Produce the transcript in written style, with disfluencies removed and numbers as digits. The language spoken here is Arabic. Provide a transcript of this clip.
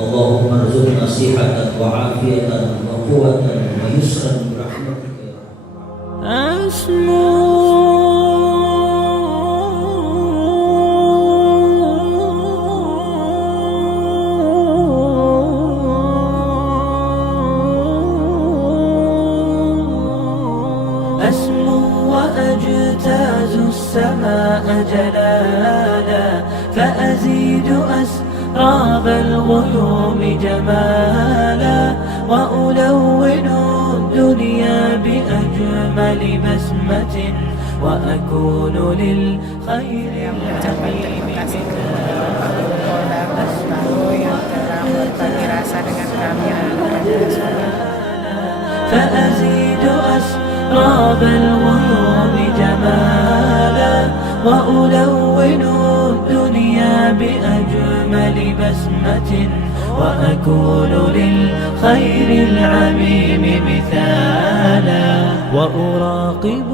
اللهم ارزقنا صحة وعافية وقوة ويسرا برحمتك يا رب. أسمو وأجتاز السماء جلالا، فأزيد أسراب الغيوم جمالا، وألون الدنيا بأجمل بسمة، وأكون للخير Terima kasih kepada Polda yang telah berbagi rasa dengan kami فأزيد أسراب الغيوم جمالا، وألون الدنيا بأجمل بسمة، وأكون للخير العميم مثالا، وأراقب